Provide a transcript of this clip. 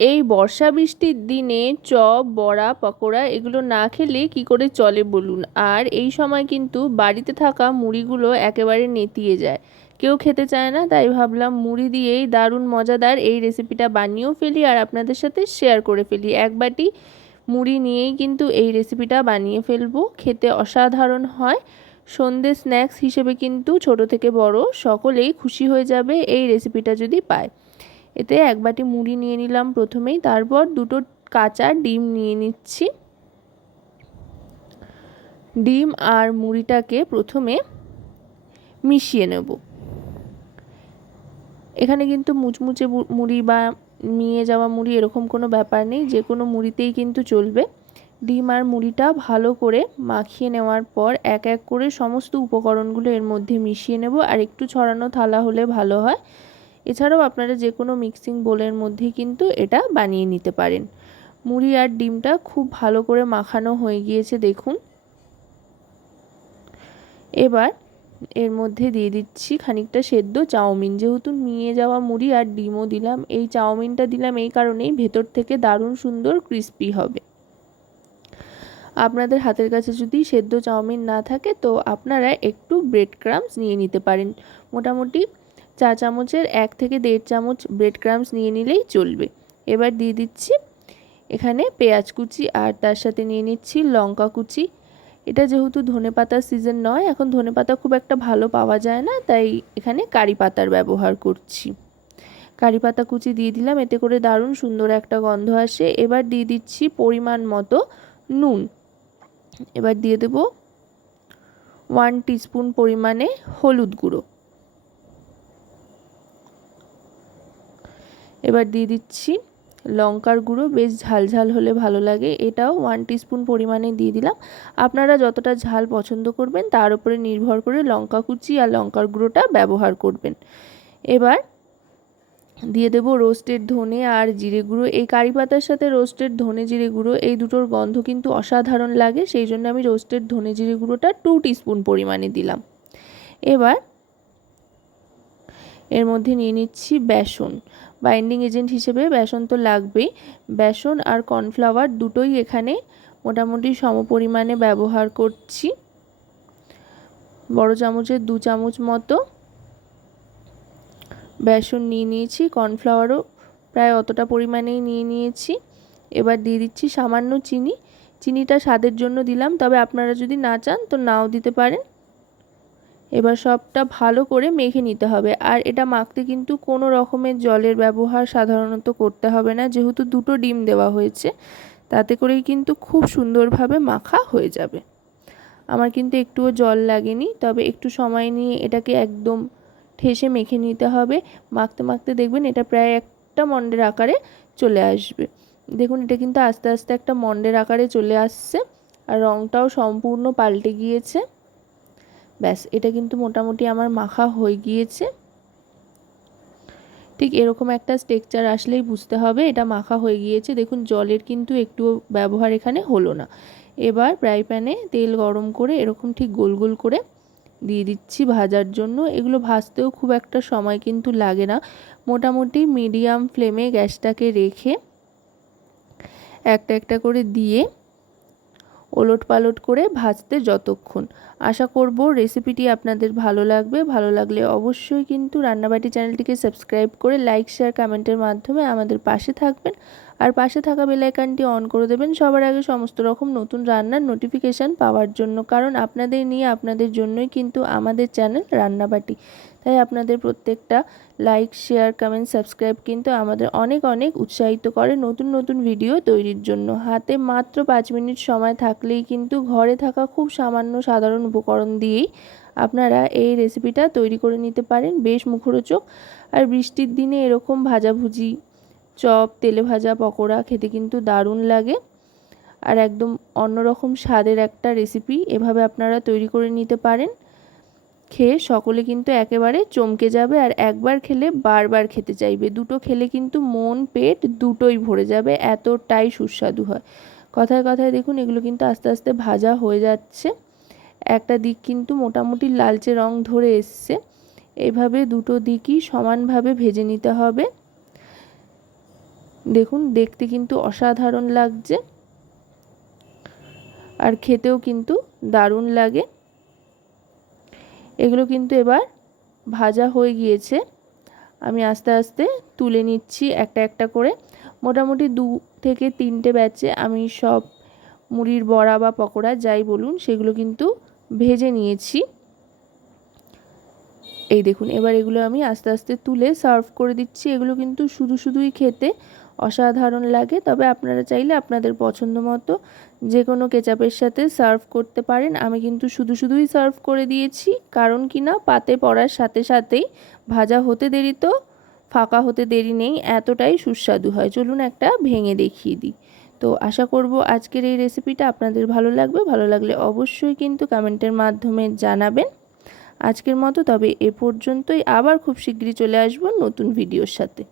এই বর্ষা বৃষ্টির দিনে চপ বড়া, পকোড়া এগুলো না খেলে কি করে চলে বলুন? আর এই সময় কিন্তু বাড়িতে থাকা মুড়িগুলো একেবারে নেতিয়ে যায়। কেউ খেতে চায় না, তাই ভাবলাম মুড়ি দিয়েই দারুণ মজাদার এই রেসিপিটা বানিয়েও ফেলি আর আপনাদের সাথে শেয়ার করে ফেলি। এক বাটি মুড়ি নিয়েই কিন্তু এই রেসিপিটা বানিয়ে ফেলব। খেতে অসাধারণ হয়। সন্ধে স্ন্যাক্স হিসেবে কিন্তু ছোট থেকে বড় সকলেই খুশি হয়ে যাবে এই রেসিপিটা যদি পায়। এতে এক বাটি মুড়ি নিয়ে নিলাম প্রথমেই, তারপর দুটো কাঁচা ডিম নিয়ে নিচ্ছি। ডিম আর মুড়িটাকে প্রথমে মিশিয়ে নেব। এখানে কিন্তু মুচমুচে মুড়ি বা নিয়ে যাওয়া মুড়ি এরকম কোনো ব্যাপার নেই, যে কোনো মুড়িতেই কিন্তু চলবে। ডিম আর মুড়িটা ভালো করে মাখিয়ে নেওয়ার পর এক এক করে সমস্ত উপকরণগুলো এর মধ্যে মিশিয়ে নেব, আর একটু ছড়ানো থালা হলে ভালো হয়। এছাড়াও আপনারা যে কোনো মিক্সিং বোলের মধ্যেই কিন্তু এটা বানিয়ে নিতে পারেন। মুড়ি আর ডিমটা খুব ভালো করে মাখানো হয়ে গিয়েছে, দেখুন। এবার এর মধ্যে দিয়ে দিচ্ছি খানিকটা সেদ্ধ চাউমিন। যেহেতু নিয়ে যাওয়া মুড়ি আর ডিমও দিলাম, এই চাউমিনটা দিলাম এই কারণেই ভেতর থেকে দারুণ সুন্দর ক্রিস্পি হবে। আপনাদের হাতের কাছে যদি সেদ্ধ চাউমিন না থাকে, তো আপনারা একটু ব্রেড ক্রামস নিয়ে নিতে পারেন। মোটামুটি চা চামচের এক থেকে দেড় চামচ ব্রেড ক্রামস নিয়ে নিলেই চলবে। এবার দিয়ে দিচ্ছি এখানে পেঁয়াজ কুচি আর তার সাথে নিয়ে নিচ্ছি লঙ্কা কুচি। এটা যেহেতু ধনে পাতার সিজন নয়, এখন ধনে পাতা খুব একটা ভালো পাওয়া যায় না, তাই এখানে কারি পাতার ব্যবহার করছি। কারি পাতা কুচি দিয়ে দিলাম, এতে করে দারুণ সুন্দর একটা গন্ধ আসে। এবার দিয়ে দিচ্ছি পরিমাণ মতো নুন। এবার দিয়ে দেব ওয়ান টিস্পুন পরিমাণে হলুদ গুঁড়ো। এবার দিয়ে দিচ্ছি লঙ্কার গুঁড়ো, বেশ ঝাল ঝাল হলে ভালো লাগে। এটাও ওয়ান টিস্পুন পরিমাণে দিয়ে দিলাম। আপনারা যতটা ঝাল পছন্দ করবেন, তার উপরে নির্ভর করে লঙ্কা কুচি আর লঙ্কার গুঁড়োটা ব্যবহার করবেন। এবার দিয়ে দেবো রোস্টেড ধনে আর জিরে গুঁড়ো। এই কারি পাতার সাথে রোস্টেড ধনে জিরে গুঁড়ো, এই দুটোর গন্ধ কিন্তু অসাধারণ লাগে, সেই জন্য আমি রোস্টেড ধনে জিরে গুঁড়োটা টু টিস্পুন পরিমাণে দিলাম। এবার এর মধ্যে নিয়ে নিচ্ছি বেসন। বাইন্ডিং এজেন্ট হিসেবে বেসন তো লাগবেই। বেসন আর কর্নফ্লাওয়ার দুটোই এখানে মোটামুটি সমপরিমাণে ব্যবহার করছি। বড় চামচের দু চামচ মতো বেসন নিয়ে নিয়েছি। কর্নফ্লাওয়ারও প্রায় অতটা পরিমাণেই নিয়ে নিয়েছি। এবার দিয়ে দিচ্ছি সামান্য চিনি। চিনিটা স্বাদের জন্য দিলাম, তবে আপনারা যদি না চান তো নাও দিতে পারেন। এবার সবটা ভালো করে মেখে নিতে হবে। আর এটা মাখতে কিন্তু কোনো রকমের জলের ব্যবহার সাধারণত করতে হবে না। যেহেতু দুটো ডিম দেওয়া হয়েছে, তাতে করেই কিন্তু খুব সুন্দরভাবে মাখা হয়ে যাবে। আমার কিন্তু একটুও জল লাগেনি, তবে একটু সময় নিয়ে এটাকে একদম ঠেসে মেখে নিতে হবে। মাখতে মাখতে দেখবেন এটা প্রায় একটা মন্ডের আকারে চলে আসবে। দেখুন, এটা কিন্তু আস্তে আস্তে একটা মন্ডের আকারে চলে আসছে। আর রঙটাও সম্পূর্ণ পাল্টে গিয়েছে। ব্যাস, এটা কিন্তু মোটামুটি আমার মাখা হয়ে গিয়েছে। ঠিক এরকম একটা স্টেকচার আসলেই বুঝতে হবে, এটা মাখা হয়ে গিয়েছে। দেখুন, জলের কিন্তু একটু ব্যবহার এখানে হলো না। এবার ফ্রাই প্যানে তেল গরম করে এরকম ঠিক গোল গোল করে দিয়ে দিচ্ছি ভাজার জন্য। এগুলো ভাজতেও খুব একটা সময় কিন্তু লাগে না। মোটামুটি মিডিয়াম ফ্লেমে গ্যাসটাকে রেখে একটা একটা করে দিয়ে ওলট পালট করে ভাজতে যতক্ষণ। আশা করব রেসিপিটি আপনাদের ভালো লাগবে। ভালো লাগলে অবশ্যই কিন্তু রান্নাবাটি চ্যানেলটিকে সাবস্ক্রাইব করে লাইক শেয়ার কমেন্টের মাধ্যমে আমাদের পাশে থাকবেন। আর পাশে থাকা বেলাইকানটি অন করে দেবেন। সবার আগে সমস্ত রকম নতুন রান্নার নোটিফিকেশান পাওয়ার জন্য, কারণ আপনাদের নিয়ে আপনাদের জন্যই কিন্তু আমাদের চ্যানেল রান্নাবাটি। তাই আপনাদের প্রত্যেকটা লাইক শেয়ার কমেন্ট সাবস্ক্রাইব কিন্তু আমাদের অনেক অনেক উৎসাহিত করে নতুন নতুন ভিডিও তৈরির জন্য। হাতে মাত্র পাঁচ মিনিট সময় থাকলেই কিন্তু ঘরে থাকা খুব সামান্য সাধারণ উপকরণ দিয়েই আপনারা এই রেসিপিটা তৈরি করে নিতে পারেন। বেশ মুখরোচক। আর বৃষ্টির দিনে এরকম ভাজাভুজি, চপ, তেলে ভাজা, পকোড়া খেতে কিন্তু দারুণ লাগে। আর একদম অন্যরকম স্বাদের একটা রেসিপি এভাবে আপনারা তৈরি করে নিতে পারেন। খেয়ে সকলে কিন্তু একেবারে চমকে যাবে আর একবার খেলে বারবার খেতে চাইবে। দুটো খেলে কিন্তু মন, পেট দুটোই ভরে যাবে। এতটাই সুস্বাদু হয়। কথায় কথায় দেখুন, এগুলো কিন্তু আস্তে আস্তে ভাজা হয়ে যাচ্ছে। একটা দিক কিন্তু মোটামুটি লালচে রং ধরে এসছে। এভাবে দুটো দিকই সমানভাবে ভেজে নিতে হবে। দেখুন, দেখতে কিন্তু অসাধারণ লাগছে। আর খেতেও কিন্তু দারুণ লাগে। এগুলো কিন্তু এবার ভাজা হয়ে গিয়েছে। আমি আস্তে আস্তে তুলে নিচ্ছি একটা একটা করে। মোটামুটি দু থেকে তিনটে ব্যাচে আমি সব মুড়ির বড়া বা পকোড়া যাই বলুন, সেগুলো কিন্তু ভেজে নিয়েছি। এই দেখুন, এবার এগুলো আমি আস্তে আস্তে তুলে সার্ভ করে দিচ্ছি। এগুলো কিন্তু শুধু শুধুই খেতে অসাধারণ লাগে। তবে আপনারা চাইলে আপনাদের পছন্দ মতো যে কোনো কেচাপের সাথে সার্ভ করতে পারেন। আমি কিন্তু শুধু শুধুই সার্ভ করে দিয়েছি। কারণ কি না, পাতে পড়ার সাথে সাথেই ভাজা হতে দেরি তো, ফাঁকা হতে দেরি নেই। এতটাই সুস্বাদু হয়। চলুন একটা ভেঙে দেখিয়ে দিই। তো আশা করব আজকের এই রেসিপিটা আপনাদের ভালো লাগবে। ভালো লাগলে অবশ্যই কিন্তু কমেন্টের মাধ্যমে জানাবেন। আজকের মতো, তবে এ পর্যন্তই। আবার খুব শীঘ্রই চলে আসব নতুন ভিডিওর সাথে।